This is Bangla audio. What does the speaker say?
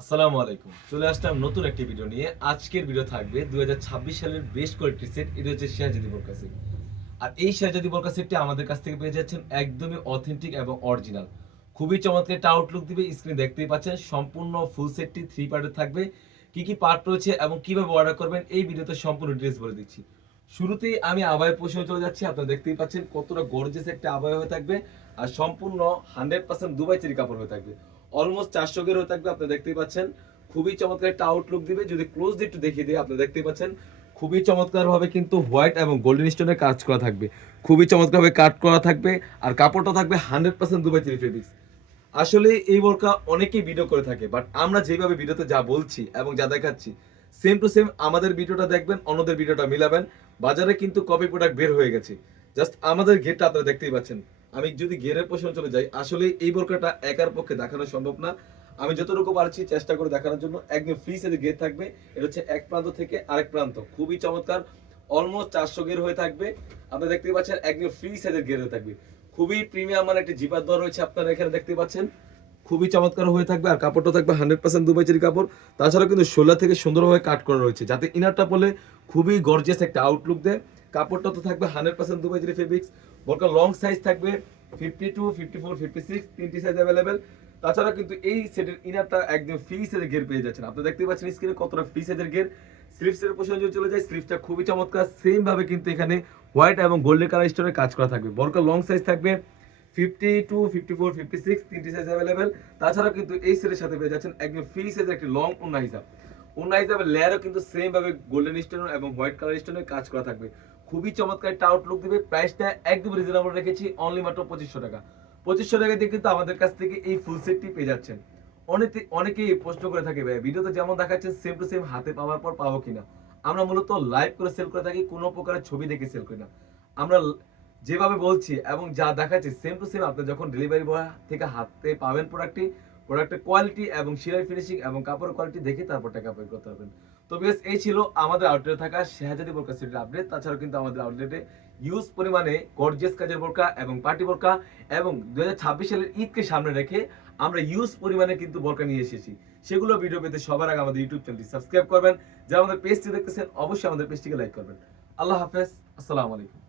আসসালামু আলাইকুম। চলে আসলাম নতুন একটি ভিডিও নিয়ে। আজকের ভিডিও থাকবে ২০২৬ সালের বেস্ট কোয়ালিটি সেট। এটা হচ্ছে শেহজাদি বোরকা সেট। আর এই শেহজাদি বোরকা সেটটি আমাদের কাছ থেকে পেয়ে যাচ্ছেন একদমই অথেন্টিক এবং অরিজিনাল। খুবই চমৎকার একটা আউটলুক দিবে। স্ক্রিনে দেখতেই পাচ্ছেন সম্পূর্ণ ফুল সেটটি 3 পার্টের থাকবে। কি কি পার্ট রয়েছে এবং কিভাবে অর্ডার করবেন এই ভিডিওতে সম্পূর্ণ ডিটেইলস বলে দিচ্ছি। শুরুতেই আমি আবায়ের পোশাকে চলে যাচ্ছি। আপনারা দেখতেই পাচ্ছেন কতটা গর্জিয়াস একটা আবায়া হয়ে থাকবে। আর সম্পূর্ণ 100% দুবাই চেরি কাপড় হয়ে থাকবে। অলমোস্ট 400 গের হয়ে থাকবে। আপনারা দেখতেই পাচ্ছেন খুবই চমৎকার একটা আউটলুক দিবে। যদি ক্লোজলি একটু দেখিয়ে দিই, আপনারা দেখতেই পাচ্ছেন খুবই চমৎকারভাবে কিন্তু হোয়াইট এবং গোল্ডেন স্টোনের কাজ করা থাকবে। খুবই চমৎকারভাবে কাট করা থাকবে। আর কাপড়টা থাকবে 100% দুবাই চেরি ফেব্রিক্স। আসলে এই বোরকা অনেকেই ভিডিও করে থাকে, বাট আমরা যেভাবে ভিডিওতে যা বলছি এবং যা দেখাচ্ছি সেম টু সেম আমাদের ভিডিওটা দেখবেন, অন্যদের ভিডিওটা মিলাবেন। বাজারে কিন্তু কপি প্রোডাক্ট বের হয়ে গেছে। জাস্ট আমাদের গেটটা আপনারা দেখতেই পাচ্ছেন। আমি যদি গেরের পোষণ চলে যাই, আসলে এই বোরকাটা একার পক্ষে দেখানো সম্ভব না। আমি যতটুকু পারছি চেষ্টা করে দেখানোর জন্য। একদম ফ্রি সাইজের গেট থাকবে। এটা হচ্ছে এক প্রান্ত থেকে আরেক প্রান্ত, খুবই চমৎকার। অলমোস্ট 400 গের হয়ে থাকবে। আপনারা দেখতেই পাচ্ছেন একদম ফ্রি সাইজের গের হয়ে থাকবে। খুবই প্রিমিয়াম মানে একটা জিপার দেওয়া রয়েছে, আপনারা এখানে দেখতে পাচ্ছেন। খুবই চমৎকার হয়ে থাকবে। আর কাপড়টা থাকবে 100% দুবাই চেরি কাপড়। তাছাড়া কিন্তু শোলা থেকে সুন্দরভাবে কাট করা রয়েছে, যাতে ইনারটা পরলে খুবই গর্জিয়াস একটা আউটলুক দেয়। কাপড়টা তো থাকবে 100% দুবাই চেরি ফেব্রিক্স। বোরকা লং সাইজ থাকবে 52, 54, 56 তিনটি সাইজ অ্যাভেলেবেল। তাছাড়া কিন্তু এই সেটের ইনারটা একদম ফ্রি সাইজের গের পেয়ে যাচ্ছেন। আপনারা দেখতেই পাচ্ছেন স্ক্রিনে কতটা ফ্রি সাইজের গের। স্লিভসের পোশন যদি চলে যায়, স্লিভসটা খুবই চমৎকার। সেম ভাবে কিন্তু এখানে হোয়াইট এবং গোল্ডেন কালার স্টোনের কাজ করা থাকবে। বোরকা লং সাইজ থাকবে 52, 54, 56 তিনটি সাইজ অ্যাভেলেবেল। তাছাড়া কিন্তু এই সেটের সাথে পেয়ে যাচ্ছেন একদম ফ্রি সাইজের একটি লং ওন্না হিসাব। ওন্না হিসাবের লেয়ারও কিন্তু সেম ভাবে গোল্ডেন স্টোন এবং হোয়াইট কালার স্টোনের কাজ করা থাকবে। খুবই চমৎকার একটা আউটলুক দিবে। প্রাইসটা একদম রিজনেবল রেখেছি, অনলি মাত্র 2500 টাকা। 2500 টাকা দিয়ে কিন্তু আমাদের কাছ থেকে এই ফুল সেটটি পেয়ে যাচ্ছেন। অনেকেই প্রশ্ন করে থাকে, ভাই ভিডিওতে যেমন দেখাচ্ছে সেম টু সেম হাতে পাওয়ার পর পাবো কিনা। আমরা মূলত লাইভ করে সেল করে থাকি, কোনো প্রকারের ছবি দেখে সেল করি না। আমরা যেভাবে বলছি এবং যা দেখাচ্ছি সেম টু সেম আপনি যখন ডেলিভারি বয় থেকে হাতে পাবেন প্রোডাক্টের কোয়ালিটি এবং সেলাই ফিনিশিং এবং কাপড়ের কোয়ালিটি দেখে তারপর টাকা পে করতে পারবেন। তো বেশ এই ছিল আমাদের আউটলেটে থাকা শেহজাদি বোরকা সেটের আপডেট। তাছাড়াও কিন্তু আমাদের আউটলেটে ইউজ পরিমাণে গর্জিয়াস কাজের বোরকা এবং পার্টি বোরকা এবং 2026 সালের ঈদকে সামনে রেখে আমরা ইউজ পরিমাণে কিন্তু বোরকা নিয়ে এসেছি। সেগুলো ভিডিও পেতে সবার আগে আমাদের ইউটিউব চ্যানেলটি সাবস্ক্রাইব করবেন। যারা আমাদের পেজটি দেখতেছেন অবশ্যই আমাদের পেজটিকে লাইক করবেন। আল্লাহ হাফেজ, আসসালামু আলাইকুম।